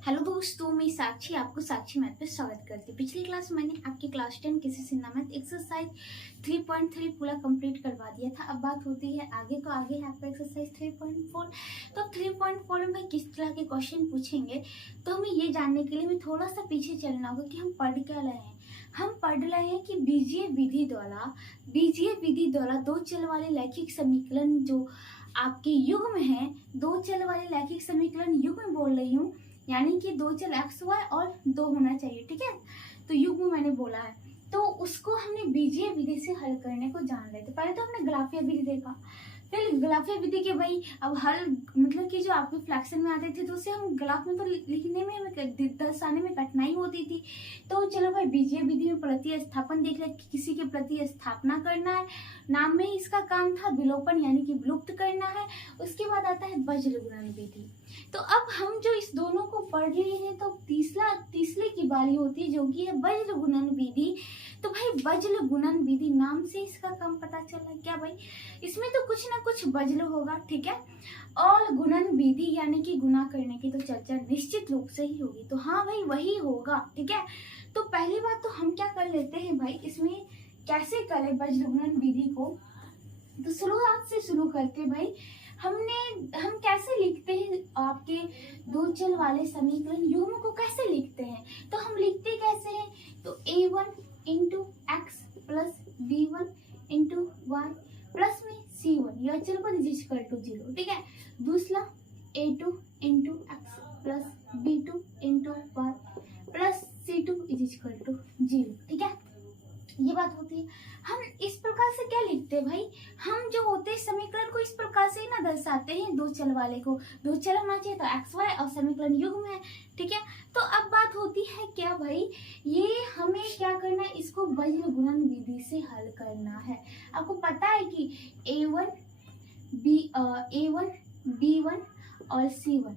Hello दोस्तों, मैं साक्षी आपको साक्षी मैथ पे स्वागत करती हूँ। पिछली क्लास में मैंने आपकी क्लास 10 किसी से मैथ एक्सरसाइज 3.3 पूरा कंप्लीट करवा दिया था। अब बात होती है आगे, तो आगे है आपका एक्सरसाइज 3.4। तो 3.4 में भाई किस तरह के क्वेश्चन पूछेंगे, तो हमें ये जानने के लिए हमें थोड़ा सा पीछे चलना होगा कि हम पढ़ क्या रहे हैं। हम पढ़ रहे हैं कि बीजीय विधि द्वारा दो चल वाले रैखिक समीकरण जो आपके युग्म है, दो चल वाले रैखिक समीकरण युग्म बोल रही हूँ, यानी कि दो चल एक्स वाई और दो होना चाहिए। ठीक है, तो युग्म मैंने बोला है, तो उसको हमने बीजीय विधि से हल करने को जान रहे थे। पहले तो हमने ग्राफीय विधि देखा, फिर ग्राफीय विधि के भाई अब हल मतलब कि जो आपके फ्लैक्शन में आते थे तो उसे हम ग्राफ में तो लिखने में हमें दर्शाने में कठिनाई होती थी। तो चलो भाई बीजीय विधि में प्रतिस्थापन देख ले, किसी के प्रतिस्थापना करना है, नाम में इसका काम था विलोपन यानी कि विलुप्त करना है। उसके बाद आता है वज्र गुणन विधि। तो अब हम जो इस दोनों को पढ़ लिए हैं, तो तीसरे की बारी होती है जो कि है वज्र गुणन विधि। तो भाई वज्र गुणन विधि नाम से इसका काम पता चला क्या भाई, इसमें तो कुछ ना कुछ वज्र होगा। ठीक है, और गुणन विधि यानी कि गुणा करने की तो चर्चा निश्चित रूप से ही होगी। तो हाँ भाई वही होगा। ठीक है, तो पहली बात तो हम क्या कर लेते हैं भाई, इसमें कैसे करें वज्र गुणन विधि को, तो शुरुआत से शुरू करते भाई। हम कैसे लिखते हैं आपके दो चल वाले समीकरण युग्म को कैसे लिखते हैं, तो हम लिखते कैसे हैं, तो a1 into x plus b1 into y plus में c1 यह चल पर इज इक्वल टू 0। ठीक है, दूसरा a2 into x plus b2 into y plus c2 is equal to 0। ठीक है, ये बात होती है। हम इस प्रकार से क्या लिखते हैं भाई, हम जो होते हैं समीकरण को इस प्रकार से ही ना दर्शाते हैं। दो चल वाले को दो चल होना चाहिए तो एक्स वाई और समीकरण युग्म है। ठीक है, तो अब बात होती है क्या भाई, ये हमें क्या करना है, इसको वज्र गुणन विधि से हल करना है। आपको पता है कि a1 b1 और c1,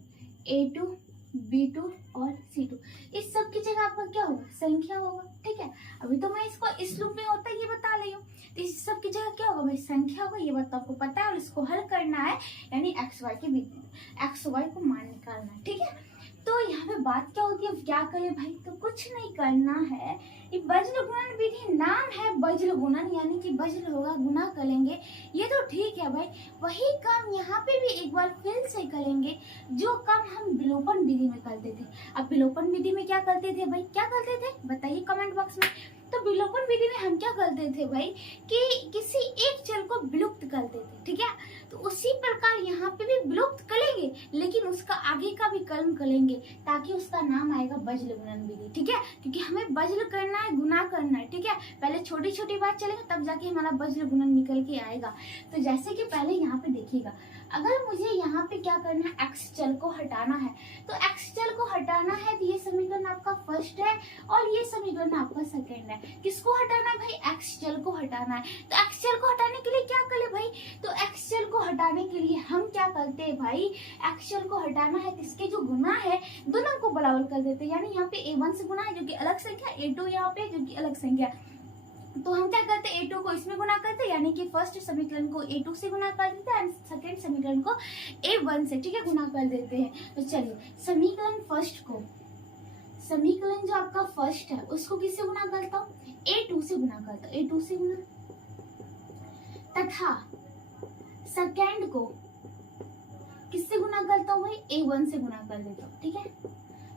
a2 b2 और c2, इस सब की जगह आपका क्या होगा, संख्या होगा। ठीक है, अभी तो मैं इसको इस रूप में होता है ये बता रही हूँ, तो इस सब की जगह क्या होगा भाई, संख्या होगा। ये बात तो आपको पता है, और इसको हल करना है यानी एक्स वाई को मान निकालना है। ठीक है, तो यहाँ पे बात क्या होती है, अब क्या करें भाई, तो कुछ नहीं करना है। ये वज्र गुणन विधि नाम है वज्र गुणन, यानी कि वज्र होगा गुना करेंगे, ये तो ठीक है भाई। वही काम यहाँ पे भी एक बार फिर से करेंगे जो काम हम विलोपन विधि में करते थे। अब विलोपन विधि में क्या करते थे भाई, क्या करते थे बताइए कमेंट बॉक्स में। तो विलोपन विधि में हम क्या करते थे भाई, कि किसी एक चल को विलुप्त करते थे। ठीक है, तो उसी प्रकार यहाँ पे भी विलुप्त करेंगे, लेकिन उसका आगे का भी कर्म करेंगे ताकि उसका नाम आएगा वज्र गुणन विधि। ठीक है, क्योंकि हमें वज्र करना है, गुना करना है। ठीक है, पहले छोटी छोटी बात चलेगा तब जाके हमारा वज्र गुणन निकल के आएगा। तो जैसे कि पहले यहाँ पे देखिएगा, अगर मुझे यहाँ पे क्या करना है, एक्स चल को हटाना है, तो एक्स चल को हटाना है तो ये समीकरण आपका फर्स्ट है और ये समीकरण आपका सेकंड है। किसको हटाना है भाई, एक्स चल को हटाना है। तो एक्स चल को हटाने के लिए क्या करें भाई, तो एक्स चल को हटाने के लिए हम क्या करते हैं भाई, एक्स चल को हटाना है तो इसके जो गुना है दोनों को बराबर कर देते हैं। यानी यहाँ पे a1 से गुना है जो कि अलग संख्या, a2 यहाँ पे जो कि अलग संख्या, तो हम क्या करते हैं, a2 को इसमें गुना करते हैं, यानी कि फर्स्ट समीकरण को a2 से गुना कर देते हैं एंड सेकंड समीकरण को a1 से, ठीक है, गुना कर देते हैं। तो चलिए समीकरण फर्स्ट को, समीकरण जो आपका फर्स्ट है उसको किससे गुना करता हूँ, a2 से गुना करता हूँ, a2 से गुना, तथा सेकंड को किससे गुना करता हूँ भाई, a1 से गुना कर देता हूँ। ठीक है,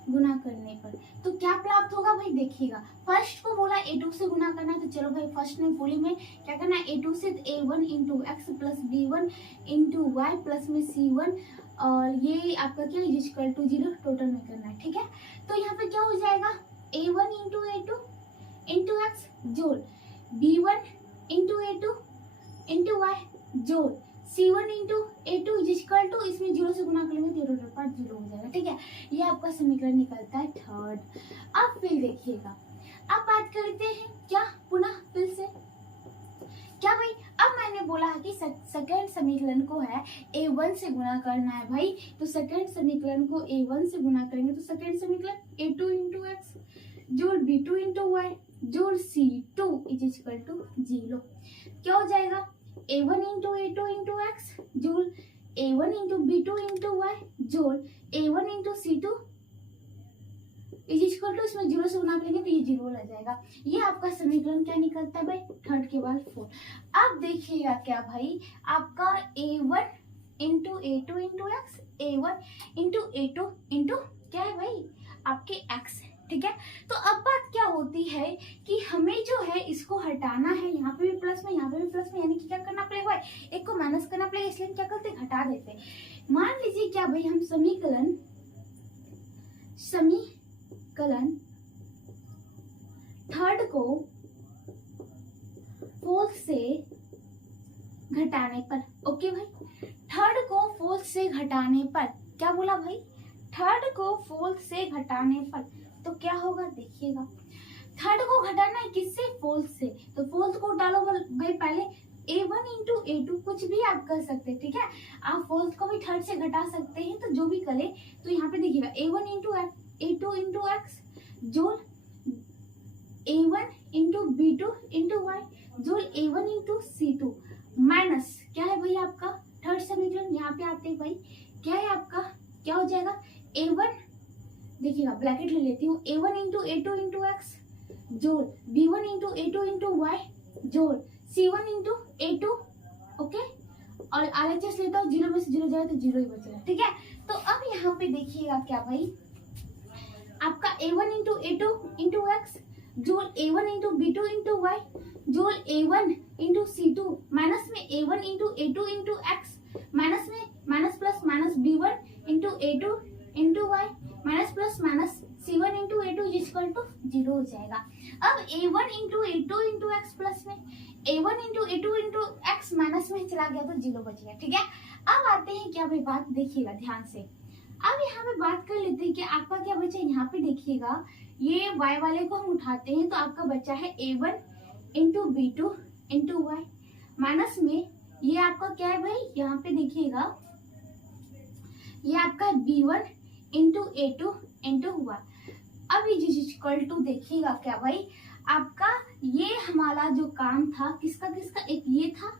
गुना करने पर तो क्या प्राप्त होगा भाई, देखिएगा फर्स्ट को बोला a2 से गुना करना है, तो चलो भाई फर्स्ट में पूरी में क्या करना है, a2 से a1 into x plus b1 into y plus में c1, और ये आपका क्या इक्वल टू 0 टोटल में करना है। ठीक है, तो यहाँ पे क्या हो जाएगा, a1 into a2 into x जोड़ b1 into a2 into y जोड़ c1 into a2 equal to, इसमें 0 से गुना करेंगे तो टोटल पार्ट 0 हो जाएगा। ठीक है, ये आपका समीकरण निकलता है थर्ड। अब फिर देखिएगा, अब बात करते हैं क्या, पुनः फिर से क्या भाई, अब मैंने बोला है कि सेकंड समीकरण को है a1 से गुना करना है भाई, तो सेकंड समीकरण को a1 से गुना करेंगे तो सेकंड समीकरण a2 इंटू एक्स जोड़ b2 इंटू वाई जोड़ c2 इक्वल टू 0। क्या हो जाएगा, a1 into a2 into x जोड़ a1 into b2 into y जोड़ a1 into c2 equal to इसमें जीरो से गुना करेंगे तो ये जीरो रह जाएगा। ये आपका समीकरण क्या निकलता है भाई, थर्ड के बाद फोर्थ। अब देखिएगा क्या भाई, आपका a1 into a2 into x, a1 into a2 into क्या है भाई, आपके x है, ठीक है। तो अब बात क्या होती है कि हमें जो है इसको हटाना है, यहाँ पे भी प्लस में यहाँ पे भी प्लस में, यानी कि क्या करना पड़ेगा भाई, एक को माइनस करना पड़ेगा, इसलिए हम क्या करते हैं, घटा देते हैं। मान लीजिए क्या भाई, हम समीकरण थर्ड को फोर्थ से घटाने पर, ओके भाई, थर्ड को फोर्थ से घटाने पर, क्या बोला भाई, थर्ड को फोर्थ से घटाने पर, तो क्या होगा देखिएगा, थर्ड को घटाना है किससे, फोर्थ से, तो फोर्थ को डालो भाई पहले, a1 इंटू a2 कुछ भी आप कर सकते हैं, ठीक है। आप फोर्थ को भी थर्ड से घटा सकते हैं, तो जो भी करे, तो यहाँ पे देखिएगा a1 into a2 into x जोड़ a1 into b2 into y जोड़ a1 इंटू c2 माइनस क्या है भाई आपका थर्ड समीकरण, यहाँ पे आते हैं भाई, क्या है आपका, क्या हो जाएगा, a1, देखिएगा ब्रैकेट ले लेती हूँ, a1 into a2 into x जोड़ b1 into a2 into y जोड़ c1 इंटू a2, ओके, और RHS लेता हूँ, जीरो में से जीरो जाए तो जीरो ही बचेगा, ठीक है। तो अब यहाँ पे देखिएगा क्या भाई, आपका a1 into a2 into x जोड़ a1 into b2 into y जोड़ a1 इंटू c2 माइनस में a1 into a2 into x minus में minus plus minus b1 into a2 into y minus plus minus c1 into a2 equal to zero हो जाएगा। अब a1 into a2 into x plus में a1 into a2 into x minus में चला गया तो zero बच गया, ठीक है। अब आते हैं क्या भाई, बात देखिएगा ध्यान से, अब यहाँ पे बात कर लेते हैं कि आपका क्या बचा, यहाँ पे देखिएगा ये y वाले को हम उठाते हैं तो आपका बचा है a1 into b2 into y minus में ये आपका क्या है भाई, यहाँ पे देखिएगा ये आपका b1 into a2 into y। अब ये इक्वल टू देखिएगा क्या भाई, आपका ये हमारा जो काम था किसका किसका, एक ये था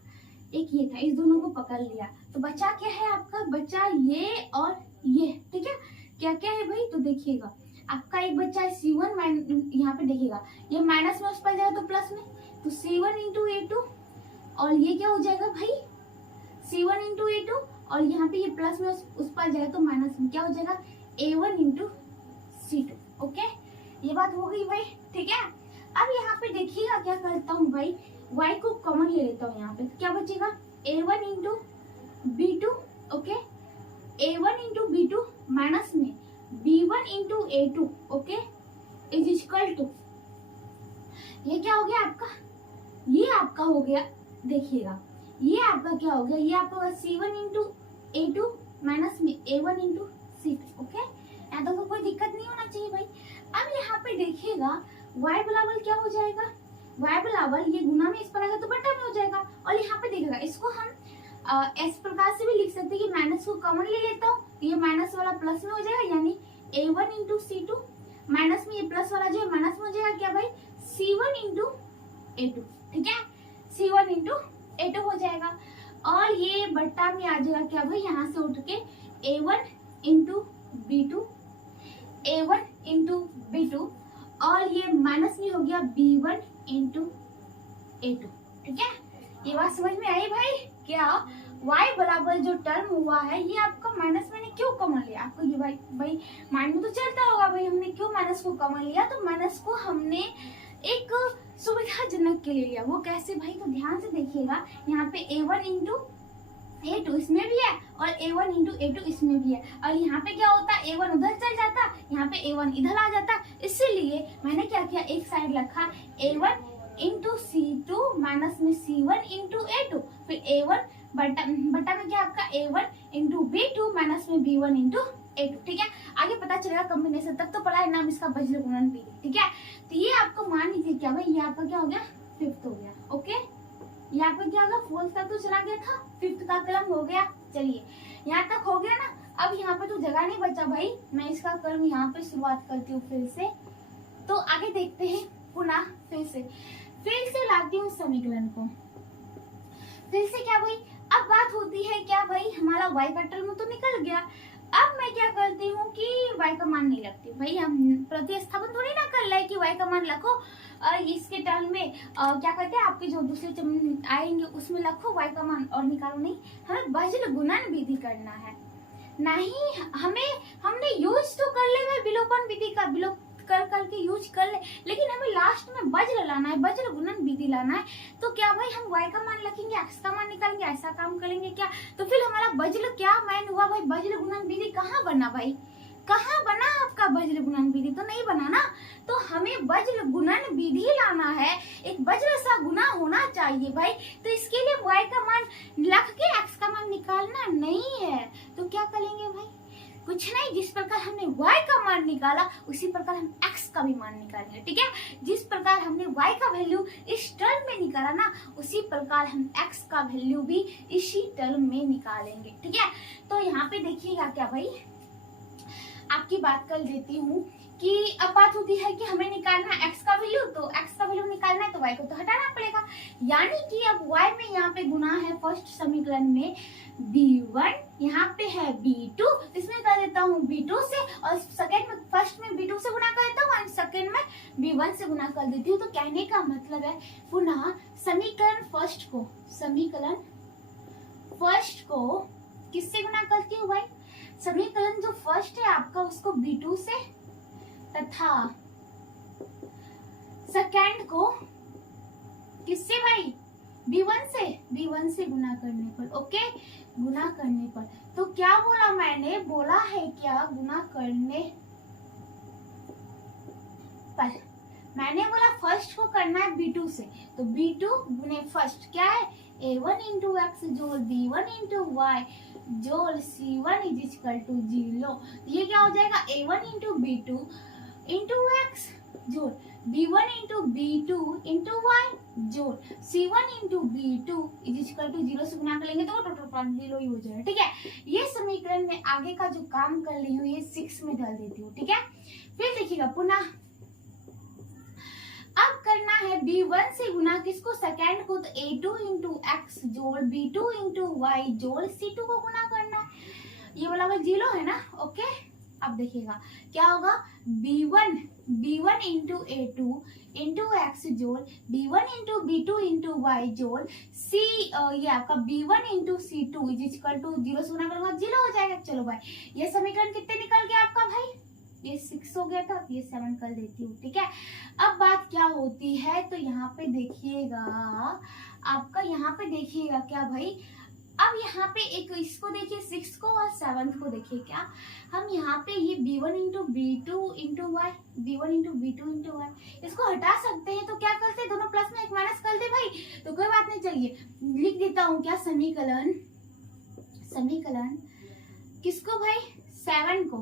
एक ये था, इस दोनों को पकड़ लिया तो बचा क्या है आपका, बचा ये और ये, ठीक है। क्या क्या है भाई, तो देखिएगा आपका एक बच्चा है c1, यहाँ पे देखिएगा ये माइनस में उस पर जाएगा तो प्लस में, तो c1 इंटू a2 और ये क्या हो जाएगा भाई c1 इंटू a2 और यहाँ पे ये प्लस में उस पर जाएगा तो माइनस में क्या हो जाएगा a1 इंटू c2, ओके, ये बात हो गई भाई, ठीक है। अब यहाँ पे देखिएगा क्या करता हूँ भाई, y को कॉमन ले लेता हूँ, यहाँ पे क्या बचेगा a1 into b2, okay, a1 into b2 minus में b1 into a2, okay, is equal to, ये क्या हो गया आपका, ये आपका हो गया, देखिएगा ये आपका क्या हो गया, ये आपका होगा c1 इंटू a2 माइनस में a1 इंटू c2, ओके, यहाँ तो कोई दिक्कत नहीं होना चाहिए भाई। अब यहाँ पे देखिएगा y बराबर क्या हो जाएगा, y बराबर ये गुना में इस पर आएगा तो बटा में हो जाएगा, और यहाँ पे देखिएगा इसको हम इस प्रकार से भी लिख सकते हैं कि माइनस को कॉमन ले लेता हूँ, तो ये माइनस वाला प्लस में हो जाएगा, यानी a1 इंटू c2 माइनस में ये प्लस वाला जो है माइनस में हो जाएगा क्या भाई c1 इंटू a2, ठीक है, c1 इंटू a2 हो जाएगा, और ये बट्टा में आ जाएगा क्या भाई, यहाँ से उठ के a1 into b2 a1 into b2 और ये माइनस में हो गया b1 इंटू a2, ठीक है। ये बात समझ में आई भाई, क्या y बराबर जो टर्म हुआ है ये आपका माइनस मैंने क्यों कॉमन लिया, आपको ये भाई माइंड में तो चलता होगा भाई हमने क्यों माइनस को कॉमन लिया, तो माइनस को हमने एक सुविधाजनक के लिए लिया, वो कैसे भाई, तो ध्यान से देखिएगा, यहाँ पे a1 इंटू a2 इसमें भी है और a1 इंटू a2 इसमें भी है, और यहाँ पे क्या होता है a1 उधर चल जाता, यहाँ पे a1 इधर आ जाता, इसीलिए मैंने क्या किया, एक साइड रखा a1 इंटू c2 माइनस में c1 इंटू a2, फिर a1 बटा में क्या आपका a1 इंटू b2 माइनस में b1 इंटू a2, ठीक है। आगे पता चलेगा कॉम्बिनेशन, तब तो पढ़ा है नाम इसका वज्र गुणन भी, ठीक है। तो ये आपको मान लीजिए क्या भाई, ये आपका क्या हो गया, फिफ्थ हो गया, ओके, ये आपका क्या होगा, फोर्थ तक तो चला गया था, फिफ्थ का क्रम हो गया, चलिए यहाँ तक हो गया ना। अब यहाँ पे तो जगह नहीं बचा भाई, मैं इसका क्रम यहाँ पे शुरुआत करती हूँ फिर से, तो आगे देखते हैं पुनः फिर से लाती हूँ समीकरण को, फिर से क्या भाई, अब बात होती है क्या भाई, हमारा y का टर्म तो निकल गया, अब मैं क्या करती हूँ कि y का मान नहीं लगती भाई, हम प्रतिस्थापन थोड़ी ना कर रहे कि y का मान रखो इसके टर्म में क्या कहते हैं आपके जो दूसरे टर्म आएंगे उसमें रखो y का मान और निकालो, नहीं, हमें वज्र गुणन विधि करना है। नहीं, हमने यूज तो कर ले भाई विलोपन विधि का, विलोप करके यूज कर ले, लेकिन हमें लास्ट में वज्र लाना है, वज्र गुणन विधि लाना है। तो क्या भाई हम y का मान रखेंगे, x का मान निकालेंगे, ऐसा काम करेंगे क्या? तो फिर हमारा वज्र क्या मान हुआ भाई? वज्र गुणन विधि कहाँ बना भाई? कहाँ बना आपका वज्र गुणन विधि? तो नहीं बना ना। तो हमें वज्र गुणन विधि लाना है, एक वज्र सा गुना होना चाहिए भाई। तो इसके लिए y का मान रख के x का मान निकालना नहीं है। तो क्या करेंगे भाई? कुछ नहीं, जिस प्रकार हमने y का मान निकाला उसी प्रकार हम x का भी मान निकालेंगे, ठीक है। जिस प्रकार हमने y का वैल्यू इस टर्म में निकाला ना, उसी प्रकार हम x का वैल्यू भी इसी टर्म में निकालेंगे, ठीक है। तो यहाँ पे देखिएगा क्या भाई, आपकी बात कर देती हूँ कि अब बात होती है कि हमें निकालना है x का वैल्यू, तो x का वैल्यू निकालना है तो y को तो हटाना पड़ेगा, यानी कि अब y में यहाँ पे गुना है फर्स्ट समीकरण में b1, यहाँ पे है b2, इसमें कर देता हूँ b2 से, और सेकंड में फर्स्ट में b2 से गुना कर देता हूँ और सेकंड में b1 से गुना कर देती हूँ। तो कहने का मतलब है पुनः समीकरण फर्स्ट को किससे गुना करती हूँ भाई? समीकरण जो फर्स्ट है आपका उसको b2 से तथा सेकंड को किससे भाई? b1 से गुना करने पर, ओके, गुना करने पर। तो क्या बोला मैंने? बोला है क्या? गुना करने पर मैंने बोला फर्स्ट को करना है b2 से, तो b2 गुने फर्स्ट क्या है? a1 इंटू एक्स जोड़ b1 इंटू वाई जोड़ c1 इज इक्वल टू 0। ये क्या हो जाएगा? a1 into b2 into x जोड़ b1 into b2 into y जोड़ c1 into b2 is equal to 0 से गुना कर लेंगे तो टोटल पार्ट 0 ही हो जाएगा, ठीक है। ये समीकरण में आगे का जो काम कर रही हूँ ये 6 में डाल देती हूँ, ठीक है। फिर देखिएगा पुनः अब करना है b1 से गुना किसको? सेकंड को, तो a2 इंटू एक्स जोड़ b2 इंटू वाई जोड़ c2 को गुना करना है। ये वाला 0 है ना, ओके। अब देखिएगा क्या होगा? b1 into a2 into x जोड़ b1 into b2 into y जोड़ ये आपका b1 into c2 is equal to 0 से गुना करूंगा 0 हो जाएगा। चलो भाई, ये समीकरण कितने निकल गया आपका भाई? ये 6 हो गया था, ये 7 कर देती हूँ, ठीक है। अब बात क्या होती है, तो यहाँ पे देखिएगा आपका, यहाँ पे देखिएगा क्या भाई, अब यहाँ पे एक इसको देखिए 6 को और 7 को देखिए क्या, हम यहाँ पे ये b1 into b2 into y, b1 into b2 into y इसको हटा सकते हैं। तो क्या करते हैं? दोनों प्लस में एक माइनस कर दे भाई, तो कोई बात नहीं, चलिए लिख देता हूँ क्या, समीकरण किसको भाई? 7 को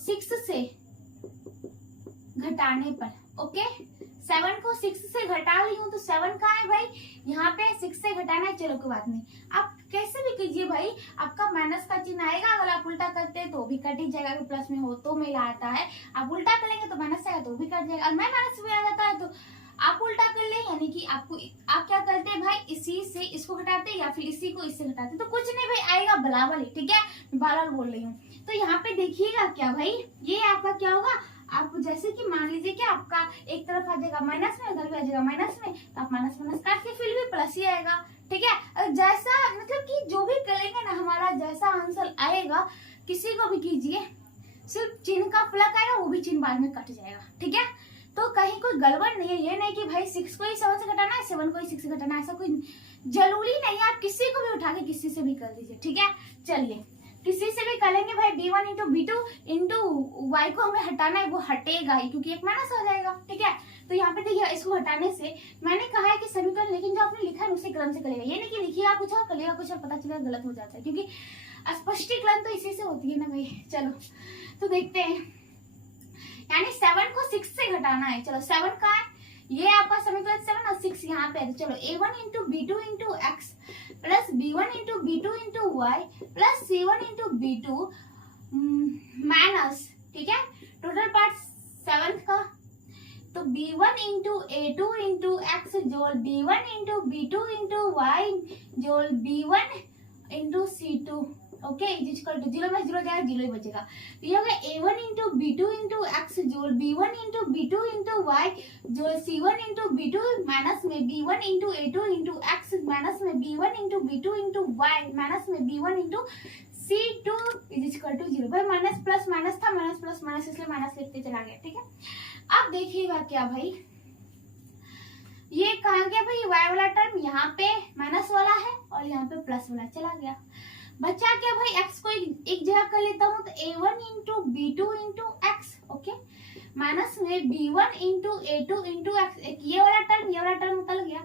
6 से घटाने पर, ओके। 7 को 6 से घटा रही हूँ तो 7 कहाँ है भाई? यहाँ पे 6 से घटाना है, चलो कोई बात नहीं। आप कैसे भी कीजिए भाई, आपका माइनस का चिन्ह आएगा, अगर आप उल्टा करते हैं तो भी कट ही जाएगा, प्लस में हो तो मेला आता है, आप उल्टा करेंगे तो माइनस आएगा तो भी कट जाएगा, और मैं माइनस में आ जाता है तो आप उल्टा कर ले, यानी कि आप क्या करते हैं भाई, इसी से इसको घटाते हैं या फिर इसी को इससे घटाते हैं, तो कुछ नहीं भाई, आएगा बराबर ही, ठीक है। बार बार बोल रही हूँ। तो यहाँ पे देखिएगा क्या भाई, ये आपका क्या होगा, आप जैसे कि मान लीजिए कि आपका एक तरफ आ जाएगा माइनस में, उधर भी आ जाएगा माइनस में, तो आप माइनस माइनस काट के फिर भी प्लस ही आएगा, ठीक है। जैसा मतलब कि जो भी करेंगे ना, हमारा जैसा आंसर आएगा, किसी को भी कीजिए, सिर्फ चिन्ह का फर्क आएगा, वो भी चिन्ह बाद में कट जाएगा, ठीक है। तो कहीं कोई गड़बड़ नहीं है, ये नहीं कि भाई 6 को ही 7 से घटाना है, 7 को ही 6 से घटाना है, ऐसा कोई जरूरी नहीं है, आप किसी को भी उठा के किसी से भी कर दीजिए, ठीक है। चलिए किसी से भी करेंगे भाई, b1 into b2 into Y को हमें हटाना है, वो हटेगा ही क्योंकि एक माइनस हो जाएगा, ठीक है। तो यहाँ पे देखिए इसको हटाने से मैंने कहा है कि समीकरण, लेकिन जो आपने लिखा है उसी क्रम से करेगा, ये नहीं कि लिखिएगा कुछ और करेगा कुछ और, पता चलेगा गलत हो जाता है, क्योंकि स्पष्टीकरण तो इसी से होती है ना भाई। चलो तो देखते हैं, यानी 7 को 6 से घटाना है। चलो 7 का है, ये आपका समीकरण 7 और 6 यहाँ पे है, तो चलो a1 into b2 into x plus b1 into b2 into y plus c1 into b2 minus, ठीक है, टोटल पार्ट 7 का, तो b1 into a2 into x जोड़ b1 into b2 into y जोड़ b1 into c2 okay, is equal to 0 में 0 जाएगा, 0 ही बचेगा। तो ये होगा a1 into b2 into x जोड़ b1 into b2 into y जोड़ c1 इंटू b2 माइनस में b1 into a2 into x minus में b1 into b2 into Y minus में b1 into c2 is equal to 0। भाई minus plus minus था, minus plus minus इसलिए minus लिखते चला गया, ठीक है। अब देखिएगा क्या भाई, ये कहाँ गया भाई, y वाला टर्म यहाँ पे माइनस वाला है और यहाँ पे प्लस वाला चला गया। बचा क्या भाई, x को एक जगह कर लेता हूँ तो a1 into b2 into x, okay, minus में b1 into a2 into x. एक ये वाला टर्म निकल गया।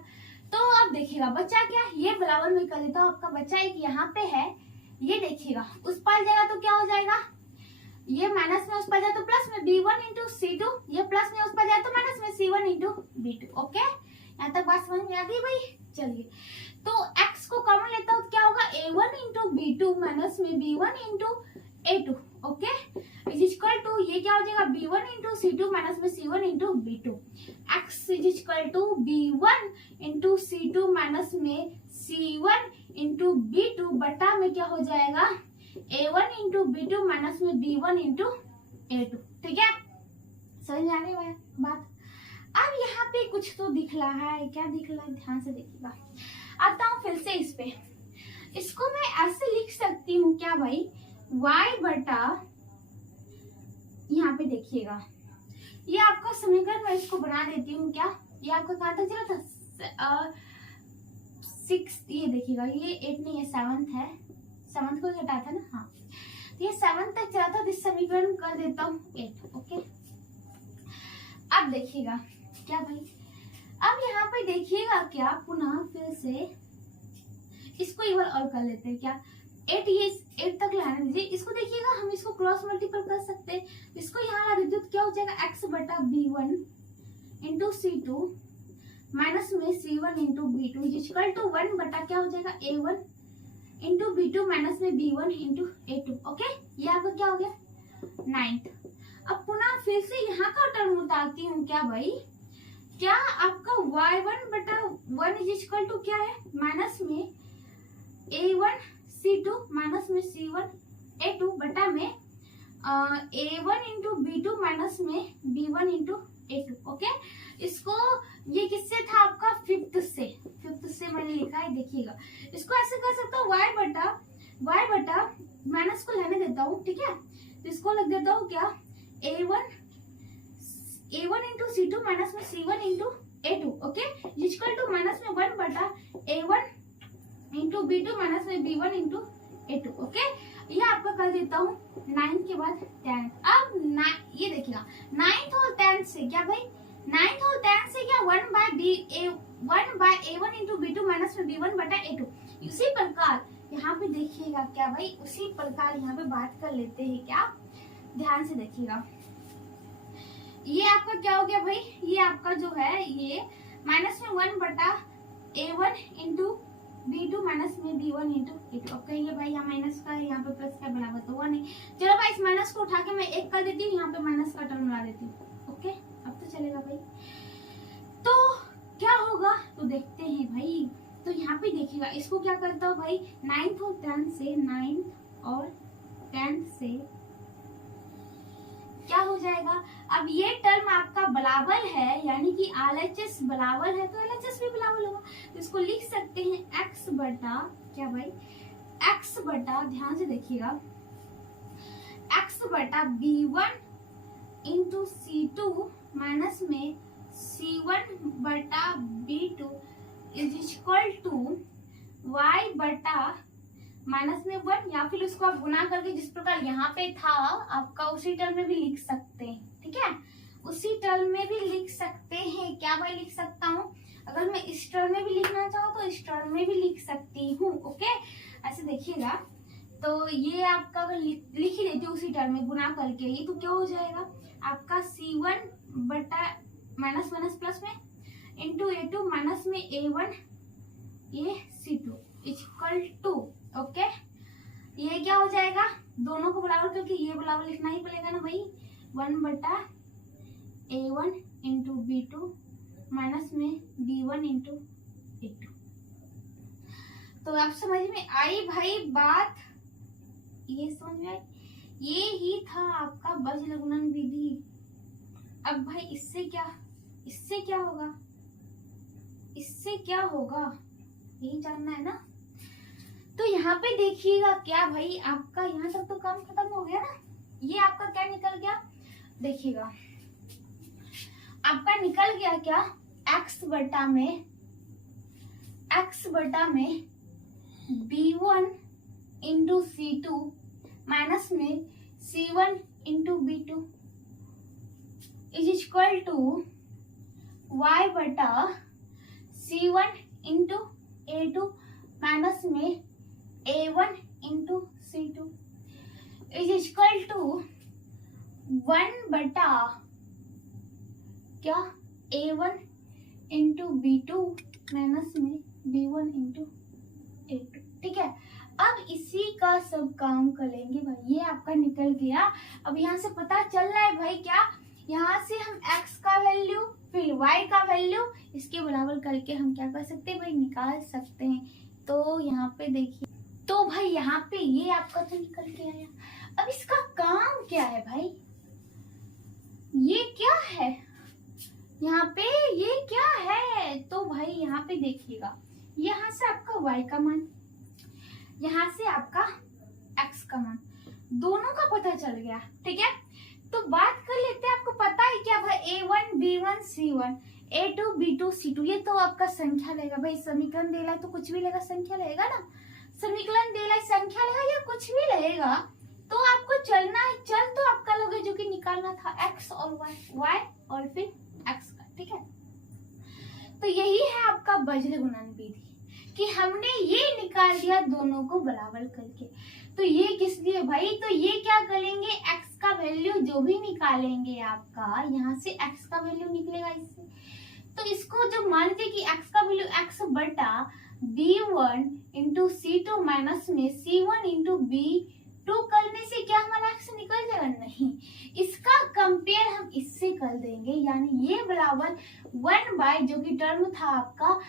तो अब देखिएगा बचा क्या, ये बराबर में कर देता हूँ, आपका बचा एक यहाँ पे है, ये देखिएगा उस पार जाएगा तो क्या हो जाएगा, ये माइनस में उस पर जाए तो प्लस में b1 इंटू c2, ये प्लस में उस पर जाए तो माइनस में c1 इंटू b2। ओके, यहाँ तक बात समझ में आ गई भाई। चलिए तो x को कॉमन लेता हूँ तो क्या होगा, a1 इंटू b2 माइनस में b1 into a2, okay, is equal to ये क्या हो जाएगा, b1 इंटू c2 माइनस में c1 into b2। x is equal to b1 into c2 minus में c1 इंटू b2 बटा में क्या हो जाएगा, a1 इंटू b2 माइनस में b1 इंटू a2, ठीक है, समझ में आ रही है बात। अब यहाँ पे कुछ तो दिख रहा है, क्या दिख रहा है ध्यान से देखिएगा। आता हूँ फिर से इस पे, इसको मैं ऐसे लिख सकती हूँ क्या भाई, y बटा, यहाँ पे देखिएगा ये आपका समीकरण, मैं इसको बना देती हूँ क्या, ये आपका कहाँ तक चला था, 6, ये देखिएगा ये 8 नहीं है 7th है, 7th को घटाया था ना, हाँ, तो ये 7th तक चला था, इस समीकरण कर देता हूँ 8, ओके। अब देखिएगा क्या भाई, अब यहाँ पे देखिएगा क्या, पुनः फिर से इसको एक बार और कर लेते हैं क्या, 8 ये 8 तक लाने दीजिए, इसको देखिएगा हम इसको क्रॉस मल्टीपल कर सकते हैं, इसको यहाँ ला देते तो क्या हो जाएगा, x बटा b1 इंटू c2 माइनस में c1 into b2 equal to 1 बटा क्या हो जाएगा, a1 इंटू b2 माइनस में b1 इंटू a2, ओके, ये आपका क्या हो गया 9th। अब पुनः फिर से यहाँ का टर्म उतारती हूँ क्या भाई, क्या आपका y1 बटा 1 इज इक्वल टू क्या है, माइनस में a1 c2 माइनस में c1 a2 बटा में a1 इंटू b2 माइनस में b1 इंटू a2, ओके। इसको ये किससे था आपका, 5th से मैंने लिखा है, देखिएगा इसको ऐसे कर सकता हूँ, y बटा माइनस को लेने देता हूँ, ठीक है, तो इसको लिख देता हूँ क्या, a1 इंटू c2 माइनस में c1 into a2, okay, equal to minus में 1 बटा a1 इंटू b2 माइनस में b1 इंटू a2, ओके। ये आपका कर देता हूँ 9th के बाद 10th। अब ये देखिएगा 9th और 10th से क्या भाई, 9th और 10th से क्या 1 bye a1 into b2 minus में b1 बटा a2। इसी प्रकार यहाँ पे देखिएगा क्या भाई, उसी प्रकार यहाँ पे बात कर लेते हैं क्या, ध्यान से देखिएगा, ये आपका क्या हो गया भाई, ये आपका जो है ये माइनस में 1 बटा a1 इंटू b2 माइनस में b1 इंटू a2। अब कहिए भाई यहाँ माइनस का यहाँ पे प्लस का बराबर तो हुआ नहीं, चलो भाई इस माइनस को उठा के मैं 1 कर देती हूँ, यहाँ पे माइनस का टर्म ला देती हूँ, ओके, अब तो चलेगा भाई। तो क्या होगा तो देखते हैं भाई, तो यहाँ पे देखिएगा इसको क्या करता हूँ भाई, 9th और 10th से क्या हो जाएगा, अब ये टर्म आपका बराबर है, यानी कि RHS बराबर है तो LHS भी बराबर होगा, तो इसको लिख सकते हैं x बटा क्या भाई, x बटा, ध्यान से देखिएगा, x बटा b1 इंटू c2 माइनस में c1 बटा b2 is equal to y बटा माइनस में 1, या फिर उसको आप गुना करके जिस प्रकार यहाँ पे था आपका उसी टर्म में भी लिख सकते हैं, ठीक है, उसी टर्म में भी लिख सकते हैं, क्या भाई लिख सकता हूँ, अगर मैं इस टर्म में भी लिखना चाहूँ तो इस टर्म में भी लिख सकती हूँ, ओके। ऐसे देखिएगा तो ये आपका अगर लिख ही देती हूँ उसी टर्म में गुना करके, ये तो क्या हो जाएगा आपका c1 बटा माइनस माइनस प्लस में इंटू a2 माइनस में a1 ये c2 इक्वल टू, ओके, ये क्या हो जाएगा, दोनों को बराबर करके ये बराबर लिखना ही पड़ेगा ना भाई, 1 बटा a1 इंटू b2 माइनस में b1 इंटू a2। तो आप समझ में आई भाई बात, ये समझ में आए? ये ही था आपका बज्र गुणन विधि। अब भाई इससे क्या होगा, इससे क्या होगा, यही जानना है ना। तो यहाँ पे देखिएगा क्या भाई, आपका यहाँ तक तो काम खत्म हो गया ना। ये आपका क्या निकल गया, देखिएगा आपका निकल गया क्या, x बटा में b1 इंटू c2 माइनस में c1 into b2 is equal to y बटा c1 इंटू a2 माइनस में a1 into c2 is equal to 1 बटा क्या a1 इंटू b2 माइनस में b1 इंटू a2। ठीक है, अब इसी का सब काम करेंगे भाई। ये आपका निकल गया। अब यहाँ से पता चल रहा है भाई क्या, यहाँ से हम x का वैल्यू फिर y का वैल्यू इसके बराबर करके हम क्या कर सकते हैं भाई, निकाल सकते हैं। तो यहाँ पे देखिए, तो भाई यहाँ पे ये आपका तो निकल के आया। अब इसका काम क्या है भाई, ये क्या है यहाँ पे, ये क्या है। तो भाई यहाँ पे देखिएगा, यहाँ से आपका y का मान, यहाँ से आपका x का मान, दोनों का पता चल गया। ठीक है, तो बात कर लेते हैं। आपको पता है क्या भाई, a1 b1 c1 a2 b2 c2, ये तो आपका संख्या लेगा भाई। समीकरण दे रहा है तो कुछ भी लेगा, संख्या लेगा ना। समीकरण दे रहा है, संख्या लेगा या कुछ भी लेगा। तो आपको चलना है, चल तो आपका लोगे जो कि निकालना था x और y और फिर x का। ठीक है, तो यही है आपका बज्र गुणन विधि कि हमने ये निकाल दिया दोनों को बराबर करके। तो ये किस लिए भाई, तो ये क्या करेंगे, x का वैल्यू जो भी निकालेंगे आपका, यहाँ से x का वैल्यू निकलेगा इससे। तो इसको जो मान लीजिए कि x का वैल्यू x बटा b1 इंटू c2 माइनस में c1 इंटू b2 करने से क्या हमारा x निकल जाएगा, नहीं। इसका कंपेयर हम इससे कर देंगे, यानी ये बराबर 1 बाय जो कि टर्म था आपका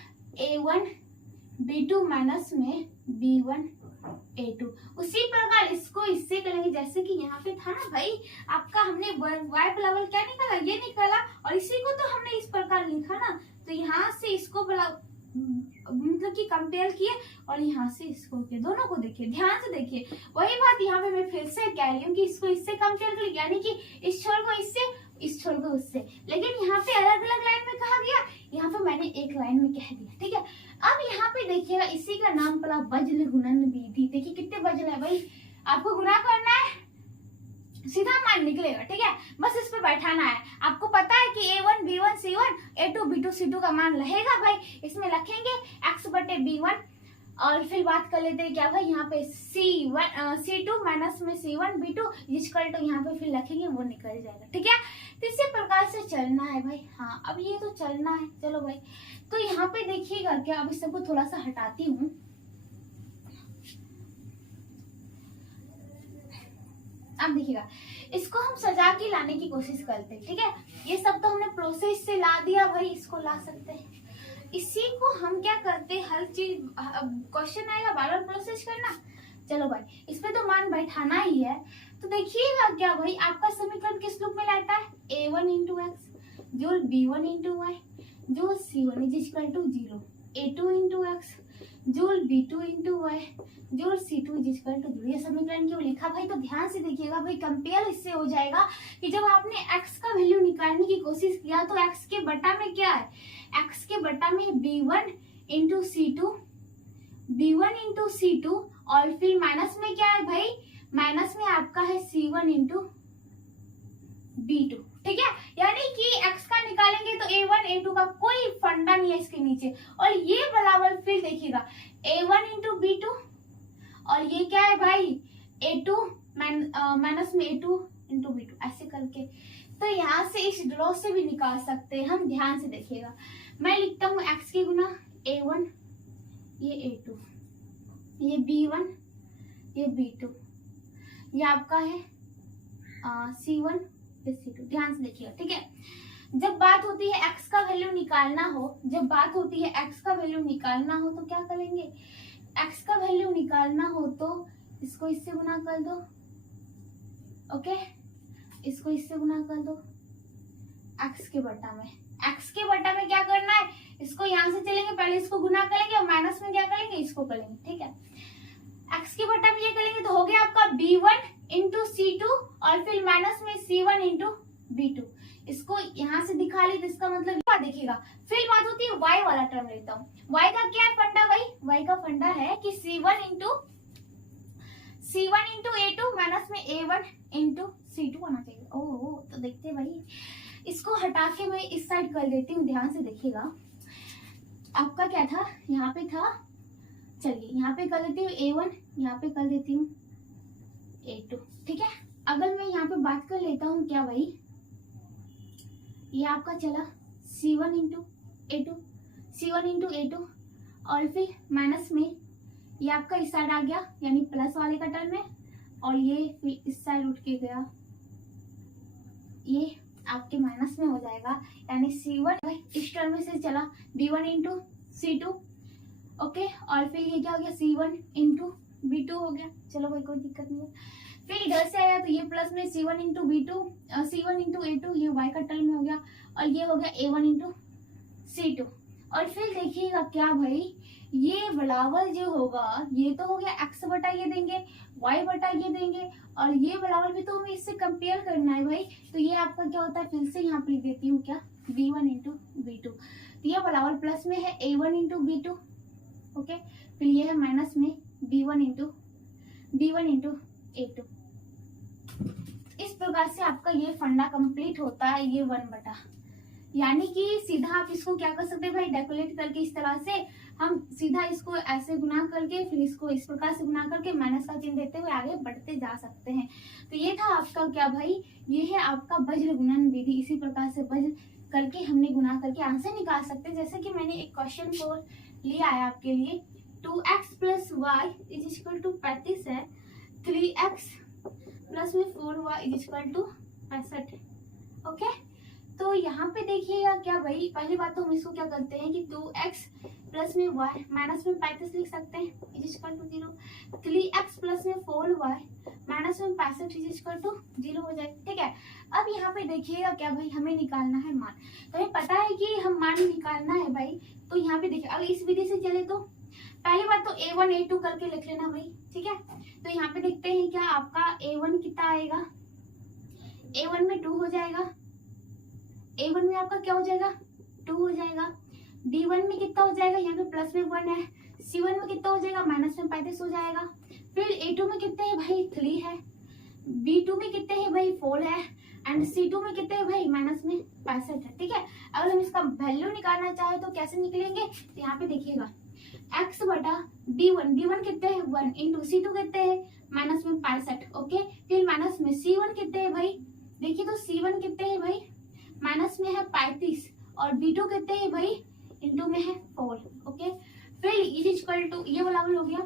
a1 b2 माइनस में b1 a2। उसी प्रकार इसको इससे करेंगे, जैसे कि यहाँ पे था ना भाई आपका, हमने y बराबर क्या निकाला, ये निकाला, और इसी को तो हमने इस प्रकार लिखा ना। तो यहाँ से इसको मतलब कि कंपेयर किए और यहाँ से इसको किए, दोनों को देखिए, ध्यान से देखिए। वही बात यहाँ पे मैं फिर से कह रही हूँ कि इसको इससे कंपेयर करिए, यानी कि इस छोर को इससे, इस छोर को उससे। लेकिन यहाँ पे अलग अलग लाइन में कहा गया, यहाँ पे मैंने एक लाइन में कह दिया। ठीक है, अब यहाँ पे देखिएगा, इसी का नाम पड़ा बज्र गुणन विधि। देखिए कितने बज्र है भाई, आपको गुणा करना है, सीधा मान निकलेगा। ठीक है, बस इस पर बैठाना है। आपको पता है कि a1 b1 c1 a2 b2 c2 का मान रहेगा भाई, इसमें रखेंगे x बटे b1 और फिर बात कर लेते हैं क्या भाई, यहाँ पे c2 माइनस में c1 b2 इक्वल टू यहाँ पे फिर रखेंगे, वो निकल जाएगा। ठीक है, तो इसी प्रकार से चलना है भाई। हाँ, अब ये तो चलना है, चलो भाई। तो यहाँ पे देखिएगा क्या, अब इस सबको थोड़ा सा हटाती हूँ। अब देखिएगा, इसको हम सजा के लाने की कोशिश करते हैं। ठीक है, ये सब तो हमने प्रोसेस से ला दिया भाई, इसको ला सकते हैं। इसी को हम क्या करते हैं, हर चीज क्वेश्चन आएगा बार बार प्रोसेस करना। चलो भाई, इस पे तो मान बैठाना ही है। तो देखिएगा क्या भाई, आपका समीकरण किस रूप में रहता है, a1 इंटू एक्स जो b1 इंटू वाई जो c1 is equal to 0, a2 into x जोल b2 इंटू वाई जोल c2 इज इक्वल टू 0। ये समीकरण क्यों लिखा भाई, तो ध्यान से देखिएगा भाई। कंपेयर इससे हो जाएगा कि जब आपने x का वैल्यू निकालने की कोशिश किया तो x के बटा में क्या है, x के बटा में b1 इंटू c2 और फिर माइनस में क्या है भाई, माइनस में आपका है c1 इंटू b2। ठीक है, यानी कि x का निकालेंगे तो a1 a2 का कोई फंडा नहीं है इसके नीचे। और ये बराबर फिर देखिएगा a1 इंटू b2 और ये क्या है भाई a2 माइनस में a2 इंटू b2, ऐसे करके। तो यहाँ से इस ड्रॉ से भी निकाल सकते हैं हम। ध्यान से देखिएगा, मैं लिखता हूँ x के गुना a1, ये a2, ये b1, ये b2, ये आपका है c1 c2। ध्यान से देखिएगा। ठीक है, जब बात होती है x का वैल्यू निकालना हो, तो क्या करेंगे, x का वैल्यू निकालना हो तो इसको इससे गुना कर दो, ओके, इसको इससे गुना कर दो x के बटा में। x के बटा में क्या करना है, इसको यहाँ से चलेंगे, पहले इसको गुना करेंगे और माइनस में क्या करेंगे, इसको करेंगे, ठीक है। x के बटा में ये करेंगे तो हो गया आपका b1 इंटू C2 और फिर माइनस में C1 इंटू B2। इसको यहाँ से दिखा ली तो इसका मतलब क्या देखिएगा। फिर बात होती है y वाला टर्म लेता हूँ। y का क्या फंडा भाई, y का फंडा है कि C1 इंटू A2 माइनस में A1 इंटू C2 आना चाहिए। ओह, तो देखते हैं भाई, इसको हटा के मैं इस साइड कर देती हूँ, ध्यान से देखिएगा। आपका क्या था, यहाँ पे था, चलिए यहाँ पे कर देती हूँ A1, यहाँ पे कर देती हूँ A2, ठीक है। अगर मैं यहाँ पे बात कर लेता हूँ क्या भाई, ये आपका चला C1 इंटू A2 और फिर माइनस में ये आपका इस साइड आ गया, यानी प्लस वाले का टर्म है, और ये फिर इस साइड उठ के गया, ये आपके माइनस में हो जाएगा, यानी C1 इस टर्म में से चला B1 इंटू C2, ओके, और फिर ये क्या हो गया C1 इंटू B2 हो गया। चलो भाई कोई दिक्कत नहीं है। फिर इधर से आया तो ये प्लस में C1 इंटू A2, ये y का टर्म में हो गया, और ये हो गया A1 इंटू C2। और फिर देखिएगा क्या भाई, ये बराबर जो होगा, ये तो हो गया x बटा ये देंगे, y बटा ये देंगे, और ये बराबर भी तो हमें इससे कंपेयर करना है भाई। तो ये आपका क्या होता है, फिर से यहाँ पे लिख देती हूँ क्या, b1 इंटू B2। तो ये बराबर प्लस में है A1 इंटू B2, ओके, फिर ये है माइनस में B1 इंटू A2। इस प्रकार से आपका ये फंडा कंप्लीट होता है, ये 1 बटा, यानी कि सीधा आप इसको क्या कर सकते हैं भाई, डेकोरेट करके इस तरह से हम सीधा इसको ऐसे गुना करके फिर इसको इस प्रकार से गुना करके माइनस का चिन्ह देते हुए आगे बढ़ते जा सकते हैं। तो ये था आपका क्या भाई, ये है आपका वज्र गुणन विधि। इसी प्रकार से वज्र करके हमने गुना करके आंसर निकाल सकते हैं। जैसे कि मैंने एक क्वेश्चन को लिया है आपके लिए, 2x plus y is equal to 35 है, 3x प्लस में 4y is equal to 65, okay. तो यहाँ पे देखिएगा क्या भाई, पहली बात तो हम इसको क्या करते हैं कि 2x प्लस में y माइनस में 35 लिख सकते हैं is equal to 0, 3x plus में 4y माइनस में 65 इज इक्वल टू 0 हो जाए, ठीक है। अब यहाँ पे देखिएगा क्या भाई, हमें निकालना है मान। तो हमें पता है कि हम मान निकालना है भाई, तो यहाँ पे देखिए अगर इस विधि से चले तो पहली बात तो A1 A2 करके लिख लेना भाई, ठीक है। तो यहाँ पे देखते हैं क्या आपका A1 कितना आएगा, A1 में 2 हो जाएगा, A1 में आपका क्या हो जाएगा 2 हो जाएगा, B1 में कितना हो जाएगा, यहाँ पे प्लस में 1 है, C1 में कितना हो जाएगा माइनस में 35 हो जाएगा, फिर A2 में कितने है भाई 3 है, B2 में कितने है भाई 4 है, एंड C2 में कितने है भाई माइनस में 65 है, ठीक है। अगर हम इसका वैल्यू निकालना चाहे तो कैसे निकलेंगे, तो यहाँ पे देखिएगा x बटा B1 कितने है 1 इंटू C2 कितने है माइनस में 65, ओके। फिर माइनस में C1 कितने है भाई, देखिए तो C1 कितने है भाई माइनस में है 35 और B2 कितने है भाई इंटू में है 4, ओके। फिर इज इक्वल टू ये बराबर हो गया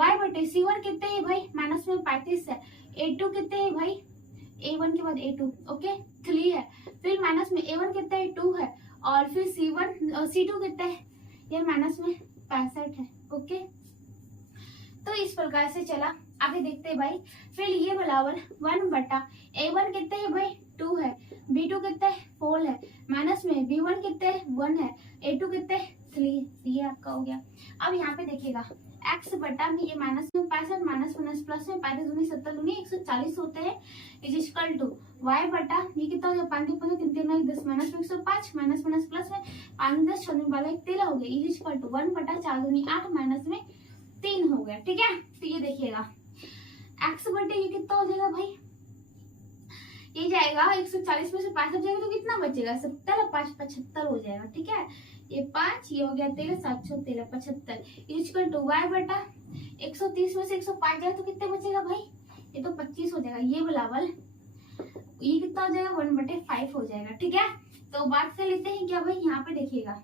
y बटे C1 कितने है भाई माइनस में 35 है, A2 कितने है भाई A1 के बाद A2, ओके 3 है, फिर माइनस में A1 कितना है 2 है, और फिर C2 कितना है ये माइनस में 65 है, ओके। तो इस प्रकार से चला, आगे देखते हैं भाई। फिर ये बराबर 1 बटा A1 कितने है भाई 2 है, B2 कितने है 4 है, माइनस में B1 कितने है 1 है, A2 कितने है 3, ये आपका हो गया। अब यहाँ पे देखिएगा x बटा में ये माइनस में 65 माइनस माइनस प्लस में 35 दूनी 70 दूनी 140 होते हैं इज इक्वल टू y बटा ये कितना हो गया 5 5 3 3 10 माइनस में 105 माइनस माइनस प्लस में 5 10 6 वाला 13 हो गया इज इक्वल टू 1 बटा 4 दूनी 8 माइनस में 3 हो गया, ठीक है। तो ये देखिएगा x बटे ये कितना हो जाएगा भाई, ये जाएगा 140 में से 65 जाएगा तो कितना बचेगा 70 और 5 75 हो जाएगा, ठीक है। ये 5 ये हो गया 13 713 75 इक्वल टू y बटा 130 में से 105 जाए तो कितने बचेगा भाई, ये तो 25 हो जाएगा, ये बराबर ये कितना हो जाएगा 1 बटे 5 हो जाएगा, ठीक है। तो बात कर लेते हैं क्या भाई, यहाँ पे देखिएगा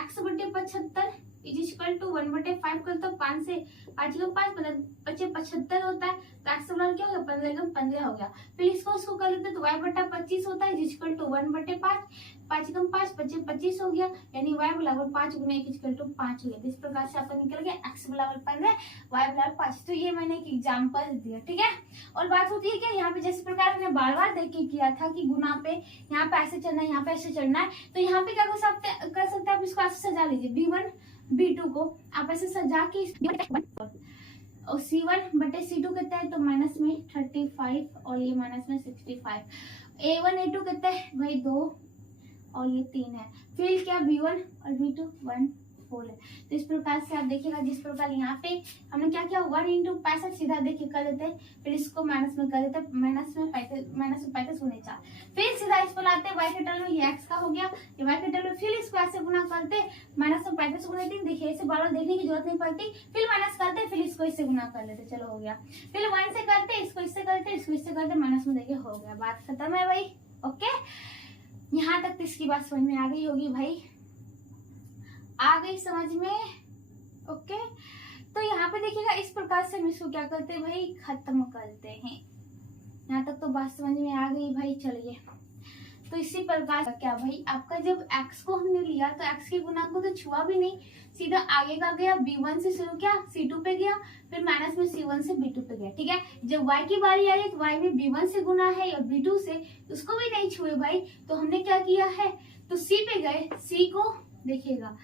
x बटे 75 इज इक्वल टू 1 बटे 5 कर तो 5 से 5 को 5 बचे 75 होता है, तो x बराबर क्या हो गया 15 हो गया। फिर इसको कर लेते तो y बटा 25 होता है इज इक्वल टू 1 बटे 5, 5 कम 5 25 25 हो गया, यानी y बराबर 5 गुना 1 इक्वल टू 5 हो गया। तो इस प्रकार से आपका निकल गया x बराबर 15, y बराबर 5। तो ये मैंने एक एग्जाम्पल दिया, ठीक है। और बात होती है क्या, यहाँ पे जिस प्रकार हमने बार बार देख के किया था कि गुना पे यहाँ पे ऐसे चलना है, यहाँ पे ऐसे चलना है, तो यहाँ पे क्या कर सकते हैं आप इसको ऐसे सजा लीजिए, b1 b2 को आप ऐसे सजा के और c1 बटे c2 कितना है, तो माइनस में 35 और ये माइनस में 65। a1 a2 कितना है भाई 2 और ये 3 है। फिर क्या b1 और b2 1 4 है। तो इस प्रकार से आप देखिएगा, जिस प्रकार यहाँ पे हमने क्या किया 1 इंटू 65 सीधा देखिए कर देते हैं, फिर इसको माइनस में कर देते हैं, माइनस में 35 गुने 4, फिर सीधा इसको लाते हैं y के टर्म में, ये x का हो गया, ये y के टर्म में, फिर इसको ऐसे गुना करते माइनस में 35 गुने 3, देखिए इसे बार बार देखने की जरूरत नहीं पड़ती, फिर माइनस करते फिर इसको इससे गुना कर लेते, चलो हो गया। फिर 1 से करते इसको इससे करते इसको इससे करते, माइनस में देखिए हो गया, बात खत्म है भाई। ओके, यहाँ तक तो इसकी बात समझ में आ गई होगी भाई, आ गई समझ में। ओके, तो यहाँ पे देखिएगा इस प्रकार से हम इसको क्या करते हैं भाई, खत्म करते हैं। यहाँ तक तो बात समझ में आ गई भाई। चलिए, तो इसी प्रकार से क्या भाई, आपका जब x को हमने लिया तो x के गुना को तो छुआ भी नहीं, सीधा आगे का गया, b1 से शुरू किया c2 पे गया, फिर माइनस में c1 से b2 पे गया, ठीक है। जब y की बारी आई तो y में b1 से गुना है और b2 से, उसको भी नहीं छुए भाई, तो हमने क्या किया है, तो c पे गए, c को देखिएगा,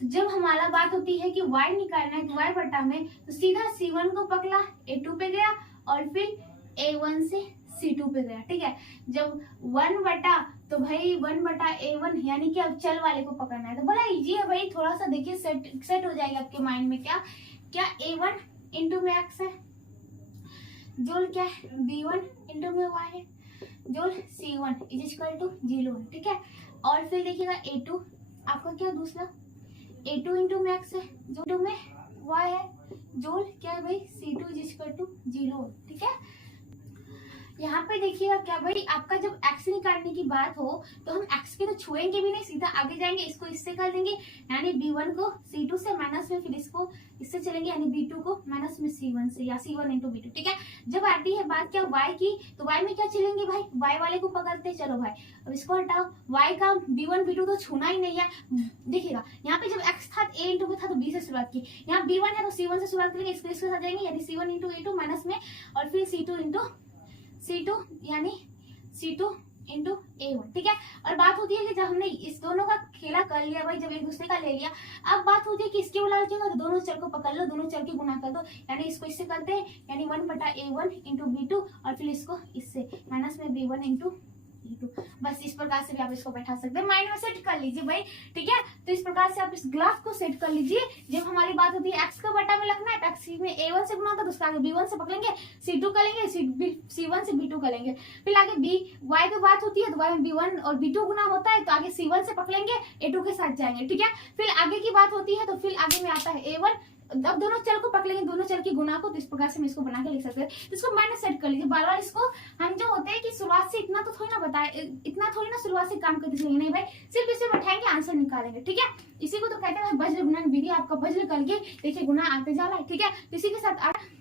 तो जब हमारा बात होती है कि y निकालना है तो y बटा में, तो सीधा c1 को पकड़ा, a2 पे गया और फिर a1 से c2 पे गया, ठीक है। जब 1 बटा तो भाई 1 बटा a1, यानी कि अब चल वाले को पकड़ना है, तो बड़ा इजी है भाई, थोड़ा सा देखिए सेट हो जाएगा आपके माइंड में। क्या a1 इंटू में x है, जोल क्या है b1 इंटू में y है, जोल c1 इज इक्वल टू 0, ठीक है। और फिर देखिएगा a2 आपका क्या दूसरा a2 इंटू में x है, जो में y है, जोल क्या है भाई c2 इज इक्वल टू 0, ठीक है। यहाँ पे देखिएगा क्या भाई, आपका जब x निकालने की बात हो तो हम x के तो छुएंगे भी नहीं, सीधा आगे जाएंगे, इसको इससे कर देंगे, यानी b1 को c2 से माइनस में, फिर इसको इससे चलेंगे, यानी b2 को माइनस में c1 से, या c1 इंटू b2, ठीक है। जब आती है बात क्या y की, तो y में क्या चलेंगे भाई, y वाले को पकड़ते, चलो भाई अब इसको हटाओ, y का b1 b2 तो छूना ही नहीं है। देखिएगा यहाँ पे जब x था a इंटू में था तो b से शुरुआत की, यहाँ b1 है तो c1 से शुरुआत करेंगे, इसको इसके साथ जाएंगे, यानी c1 इंटू a2 माइनस में, और फिर c2 इंटू c2 यानी c2 इंटू a1, ठीक है। और बात होती है कि जब हमने इस दोनों का खेला कर लिया भाई, जब एक दूसरे का ले लिया, अब बात होती है कि इसके बुला लीजिएगा तो दोनों चर को पकड़ लो, दोनों चर के गुना कर दो, यानी इसको इससे करते हैं, यानी 1 बटा a1 इंटू b2, और फिर इसको इससे माइनस में b1 इंटू b2। बस इस प्रकार से भी आप इसको बैठा सकते हैं, माइंड में सेट कर लीजिए भाई, ठीक है। तो इस प्रकार से आप इस ग्राफ को सेट कर लीजिए। जब हमारी बात होती है x को बटा में लगना है तो x में a1 से गुना होता है, तो उसका आगे b1 से पकड़ेंगे, c2 करेंगे, c1 से b2 करेंगे, फिर आगे y की बात होती है तो y में b1 और b2 गुना होता है, तो आगे c1 से पकड़ेंगे, a2 के साथ जाएंगे, ठीक है। फिर आगे की बात होती है तो फिर आगे में आता है a1, अब दोनों चर को पकड़ेंगे, दोनों चर की गुना को, तो इस प्रकार से हम इसको बना के लिख सकते हैं। तो इसको माइनस सेट कर लीजिए, बार बार इसको हम जो होते हैं कि शुरुआत से इतना तो थोड़ी ना बताए, इतना थोड़ी ना शुरुआत से काम करते चलेंगे, नहीं भाई, सिर्फ इसे बैठाएंगे आंसर निकालेंगे, ठीक है। इसी को तो कहते हैं वज्र गुणन विधि, आपका वज्र करके देखिए गुना आते जा रहा है, ठीक है। इसी के साथ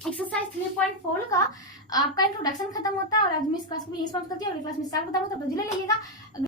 एक्सरसाइज 3.4 का आपका इंट्रोडक्शन खत्म होता है, और आज मैं इस क्लास को यही समाप्त करती हूँ, और क्लास में 7 बताऊंगा, तब तक जिले लीजिएगा।